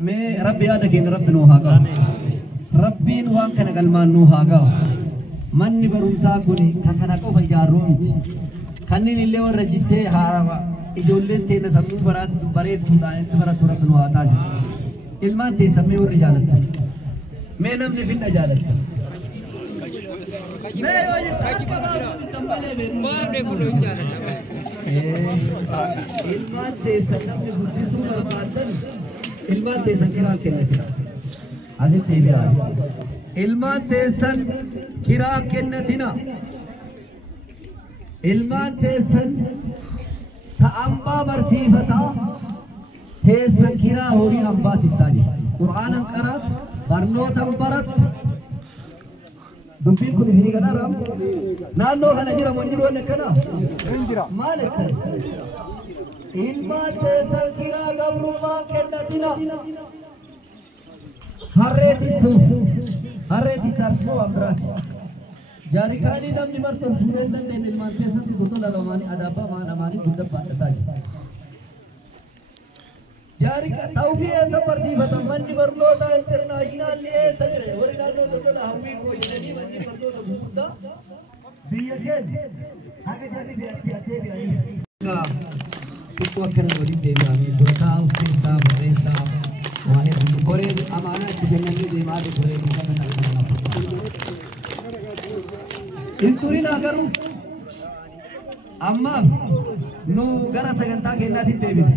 Mee Rabbi yaada keenya Rabbi nuu haa qabu. Rabbiin waan kana galmaan nuu haa qabu. Manni barumsaa kun kan kana qofa ijaaruu miti. Kanneen illee warra jissee haa ijoolleen teenya sammuu bareedduudhaan itti baratu Rabbi nuu haa taasisu. Ilmaan teessamee warri jaalattan. Mee namni finna jaalattan. Mee yoo jirtu qabaatu tambalee beeku. Baablee kun hin jaalattan. Ilmaan teessan namni guddisuu barbaadan ilmaan teessan kiraa kennatina. Asitti deebi'aa. Ilmaan teessan kiraa kennatina. Ilmaan teessan ta'ambaa barsiifataa teessan kiraa horii hambaa tissaa jira. Qur'aanan qaraatu barnootan baratu. Dubbiin kun isinii gadaraa naannoo kana jira moo jiru wanni akkana? Jira. Maal jettan? Ilmaan teessan kiraa gabrummaa kennatina. Harreetti sarfoo ambiraati. Jaarikaanii namni martoon fuudhee dandeenye ilmaan keessatti gosoota lamaanii adaabaa lamaanii guddaa baadhataa jira. Jaarika ta'uufii eessa barsiifatan manni barnoota intarnaashinaallii eessa jire warri naannoo gosoota hawwii koo jedhanii manni barnoota gurguddaa biyya keenya haga jarri beektee bi'anii. Tokko akkana waliin deebi'anii dura taa'uuf keessaa barreessaa waan hedduu koreen amaanaa itti kennanii deemaa koreen uffata kan Inturin agaruu ammaaf nu gara sagantaa keenyaatti deebina.